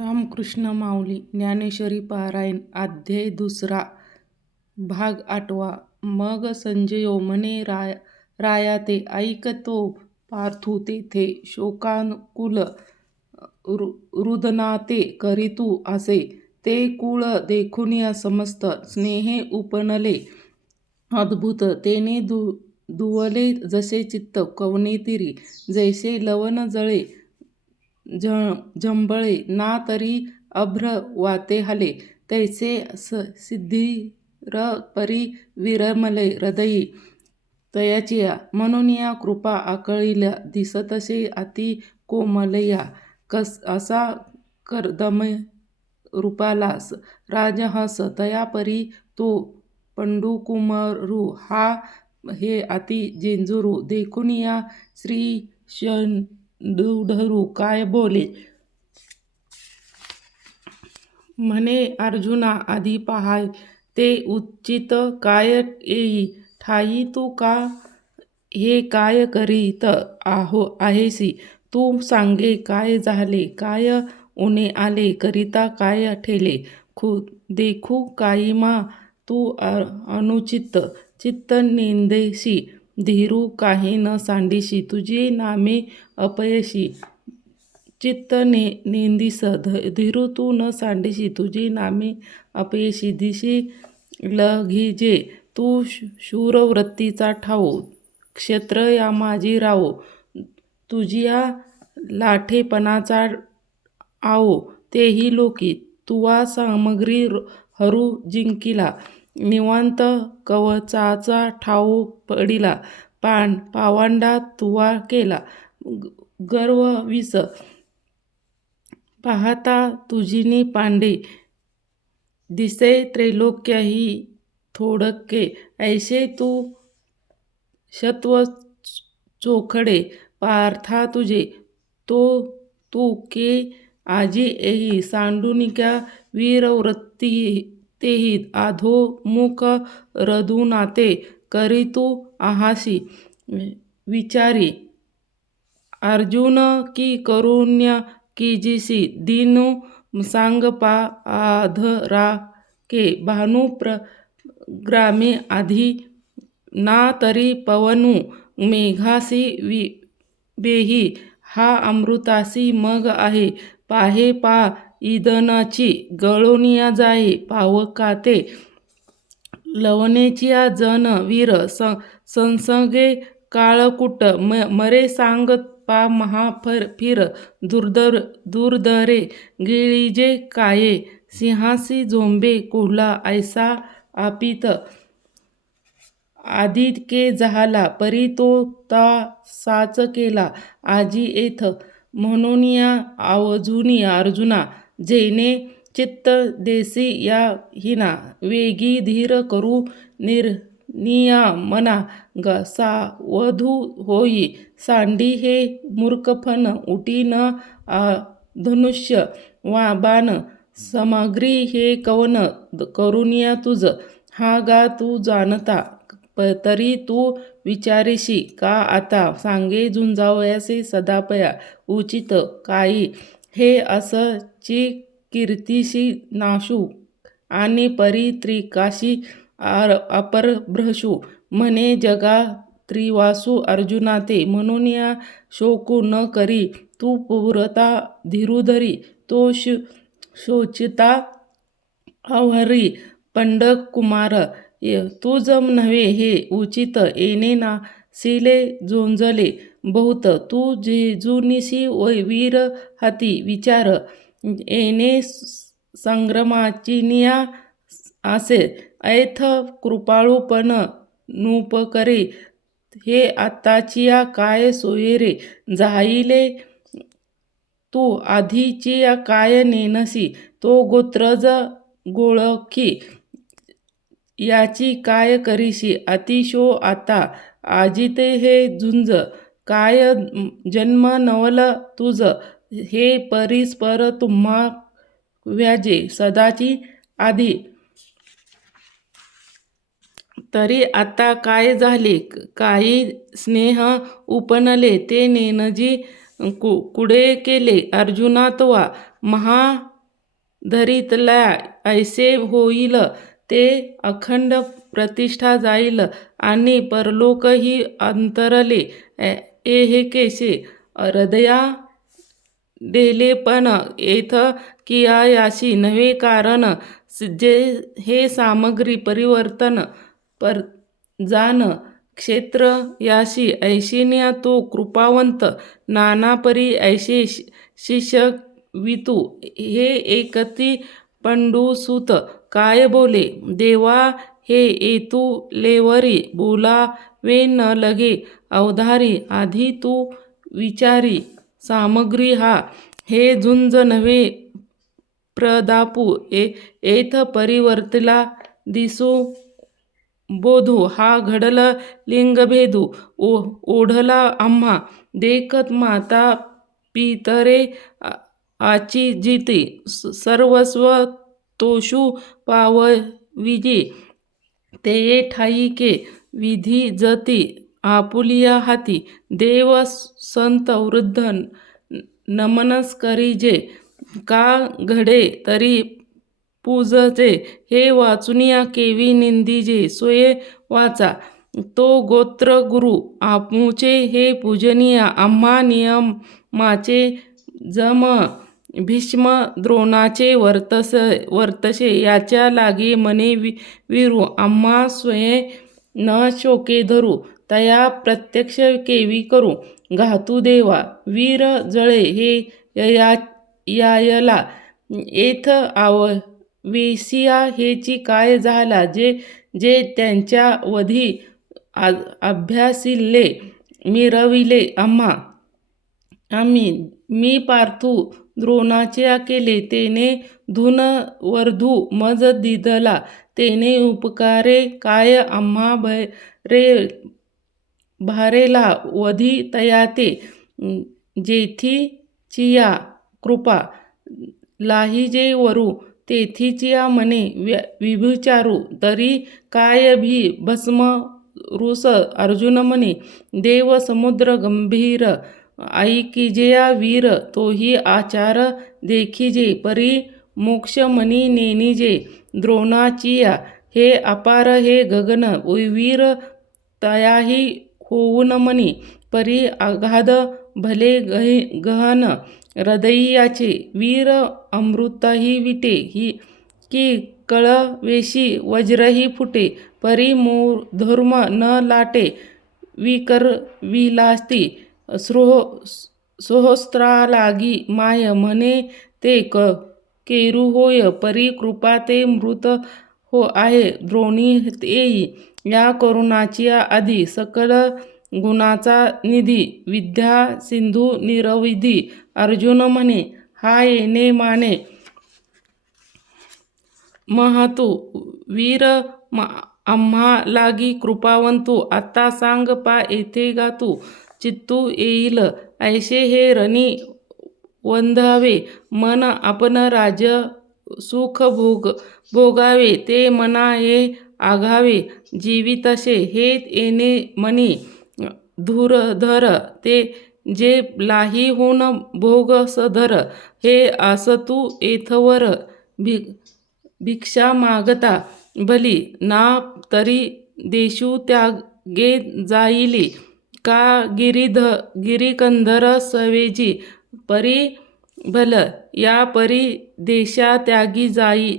रामकृष्ण माऊली ज्ञानेश्वरी पारायण अध्याय दुसरा भाग आठवा. मग संजयो म्हणे राय राया ते ऐकतो पार्थू तेथे शोकाकुल रु रुदनाते करीतू असे. ते कुळ देखुनिया समस्त स्नेहे उपनले. अद्भुत तेने दु दुवले जसे चित्त कवनेतिरी. जैसे लवन जळे झंबळे ना तरी अभ्र वातेहाले तैसे स सिद्धिर परी विरमले हृदयी. तयाचिया म्हणूनिया कृपा आकळील्या दिसतसे अति कोमलया. कस असा कर्दम रूपालास. राजहंस तयापरी तो पंडुकुमरू. हा हे अति झेंजुरू देखुनिया श्रीशंडूढरू काय बोले? म्हणे अर्जुना आधी पहाय ते उचित काय येई? ठायी तू का हे काय करीत आहो आहेसी? तू सांगे काय झाले? काय उणे आले? करिता काय ठेले? देखू काईमा तू अनुचित चित्त निंदेशी धीरू काही न सांडीशी तुझी नामे अपयशी. चित्त ने नेंदिस धीरू तू न सांडिसी तुझी नामे अपयशी. दिशी लघिजे तू शूरवृत्तीचा ठाऊ. क्षेत्र या माझी राहो. तुझिया लाठेपणाचा आओ तेही लोकी तुवा सामग्री हरू जिंकिला. निवांत कवचाचा ठाऊक पडिला पान पावंडा तुवा केला गर्व विस. पाहता तुझिनी पांडे दिसे त्रैलोक्यही थोडके. ऐसे तू शत्व चोखडे पार्था तुझे तो तू के आजी एही. सांडुनिका वीरवृत्ती तेही अधोमुख रघुनाथे करीतू आहासी. विचारी अर्जुन की करुण्य कीजिसी दीनू सांग पा आधरा के भानू प्रग्रामे आधी ना तरी पवनू मेघासी वि बेही हा अमृतासी मग आहे पाहे पा इंदनाची गळोनिया जाये पावकाते लवणेचिया जन वीर संसगे काळकुट म मरे सांग पा महाफर फिर दुर्दर दुर्दरे गिळीजे काये सिंहासी झोंबे कोल्हा ऐसा आपित आधी के झाला परी तो ता साच केला आजी येथ म्हणूनिया आवर्जुनी अर्जुना जेणे चित्त देसी या हिना वेगी धीर करू निर्निया मना ग सावधू होई सांडी हे मूर्खफन उटी न धनुष्य वा बाण सामग्री हे कवन करुनिया तुझ हा गा तू जाणता तरी तू विचारिशी का आता सांगे झुंजावयासे सदापया उचित काई हे असं ची कीर्तिशी नाशू आणि परी त्रिकाशी अपरभ्रशू. म्हणे जगा त्रिवासू अर्जुनाते म्हणून या शोकू न करी. तू पुरता धीरुधरी तो शोचिता अहरी पंडक कुमार तुझ नव्हे हे उचित. येणे ना सिले जोंजले बहुत तू जेजुनिशी वीर हाती. विचार येणे संग्रमाचिनिया असे ऐथ कृपाळूपण नुपकरे हे आत्ताचिया काय सोयरे? जाईले तू आधीचिया काय नेनसी? तो गोत्रज गोळखी याची काय करीशी? अतिशो आता आजिते हे झुंज काय जन्म नवल तुझ? हे परीस्पर तुम्हा व्याजे सदाची आधी. तरी आता काय झाले? काही स्नेह उपनले ते नेनजी कु कुडे केले? अर्जुनात्वा महाधरीतल्या ऐसे होईल ते अखंड प्रतिष्ठा जाईल आणि परलोकही अंतरले. ए हे केसे हृदया डेले पण येथ कियायाशी नव्हे कारण जे हे सामग्री परिवर्तन पर जान क्षेत्र याशी ऐशिन्या तो कृपावंत नानापरी ऐशे शिषक वितू हे एकती पंडुसुत काय बोले? देवा हे येतू लेवरी बोलावे न लगे अवधारी आधी तू विचारी सामग्री हा हे झुंज नव्हे. प्रदापू ए येथ परिवर्तला दिसो. बोधू हा घडल लिंगभेदू. ओ ओढला आम्हा. देखत माता पितरे आची जिते. स- सर्वस्व तोषू पावविजे. ते ठाई के विधी जती. आपुलिया हाती देव संत वृद्ध नमनस्करी नमनस करीजे का घडे तरी पूजचे हे वाचुनिया केवी निंदीजे सोये वाचा. तो गोत्र गुरु आपूचे हे पूजनीय आम्हा नियमाचे जम भीष्म द्रोणाचे वर्तस वर्तसे याच्या लागे मने वि विरू आम्हा स्वये न शोके धरू. तया प्रत्यक्ष केवी करू. घातू देवा वीर जळे हे यया यायला. येथ आव वेसिया हेची काय झाला जे जे त्यांच्या वधी आ अभ्यासिले मिरविले. आम्हा आम्ही मी पार्थू द्रोणाच्या केले. तेने धुन वर्धू मज दिदला. तेने उपकारे काय? आम्हा रे भारेला वधी तयाते जेथी चिया कृपा लाहिजे वरू तेथीचिया मने व्य- विभिचारू तरी काय भी भस्म रुस अर्जुन मने देव समुद्र गंभीर ऐकिजेया वीर तोही आचार देखिजे परी मोक्ष मनी नेनिजे द्रोणाचिया हे अपार हे गगन वीर तयाही होऊन मनी परी अगाध भले गहे गहन हृदयाचे वीर अमृतही विटे. ही की कळवेशी वज्रही फुटे. परी मोर धर्म न लाटे विकर विलास्ती स्रोह सोहस्त्रालागी माय म्हणे ते क केरू होय. परी कृपा ते मृत हो आहे. द्रोणी येई या करुणाची आधी सकल गुणाचा निधी विद्या सिंधू निरविधी अर्जुन म्हणे हा येणे माने. महतू वीर म- आम्हा लागी कृपावंतू आता सांग पा येथे गातू चित्तू येईल ऐशे हे रणी वंधावे मन आपण राज सुख भोग भोगावे ते मना ये आघावे जीवितसे हे येणे मनी धुरधर ते जे लाही होऊन भोग सधर हे आसतू येथवर भि भिक्षा मागता भली ना तरी देशू त्यागे जाईली का गिरिध गिरिकंधर सवेजी परी भल या परी देशा त्यागी जाई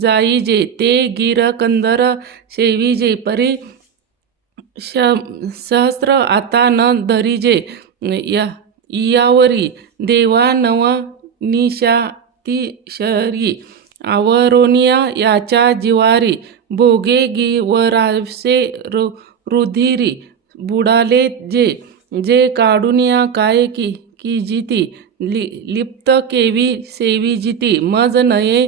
जाईजे ते गिरकंदर शेविजे परी श सहस्र आता न धरिजे या यावरी देवा नव निशाती शरी आवरोनिया याच्या जिवारी भोगे गिवरासे रु रुधिरी बुडाले जे जे काढून या काय की की जिती लि लिप्त केवी सेवी जिती मज नये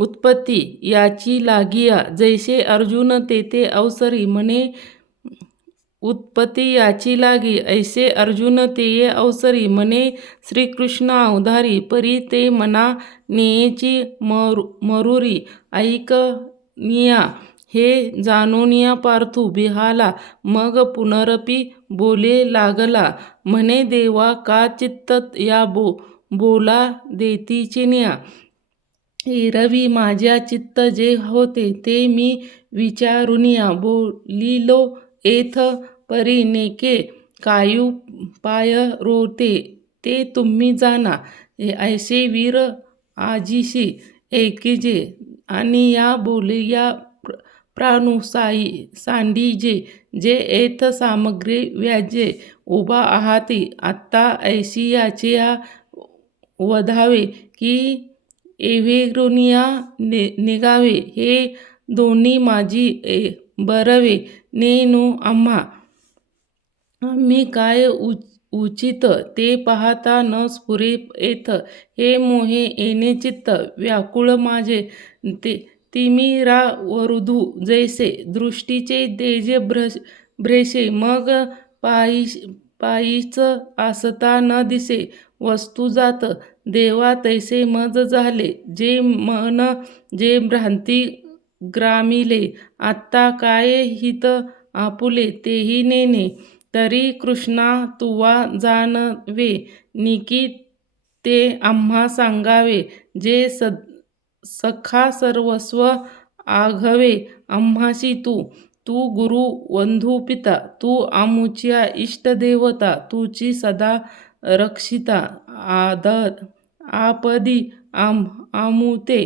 उत्पत्ती याची लागिया. जैसे अर्जुन तेथे अवसरी म्हणे उत्पत्ती याची लागी. ऐसे अर्जुन तेये अवसरी म्हणे श्रीकृष्ण अवधारी परी ते मना नेयेची मरु मरुरी. ऐक निया. हे जाणूनिया पार्थू बिहाला. मग पुनरपी बोले लागला. म्हणे देवा का चित्त या बो बोला देती रवी माझ्या चित्त जे होते ते मी विचारुनिया बोलिलो एथ परी नेके कायू पाय रोते ते तुम्ही जाणा ऐसे वीर आजीशी ऐकिजे आणि या बोलिया प्राणुसाई साई सांडीजे जे एथ सामग्री व्याजे उभा आहाती आत्ता ऐशियाचे वधावे की एव्हेरुनिया ने निघावे. हे दोन्ही माझी ए बरवे. ने आम्हा आम्ही काय उ उचित ते पाहता न स्फुरे येथ हे मोहे येणे चित्त. व्याकुळ माझे. ते तिमिरा वरुधू जैसे. दृष्टीचे तेज भ्रश भ्रेशे मग पायीश पायीच आसता न दिसे वस्तू जात देवा तैसे मज झाले जे मन जे भ्रांती ग्रामिले आत्ता काय हित आपुले तेही नेने तरी कृष्णा तुवा जाणवे निकी ते आम्हा सांगावे जे स सखा सर्वस्व आघवे आम्हाशी तू तू गुरु वंधू पिता तू आमुच्या इष्टदेवता तुची सदा रक्षिता आद आपदी आम आमुते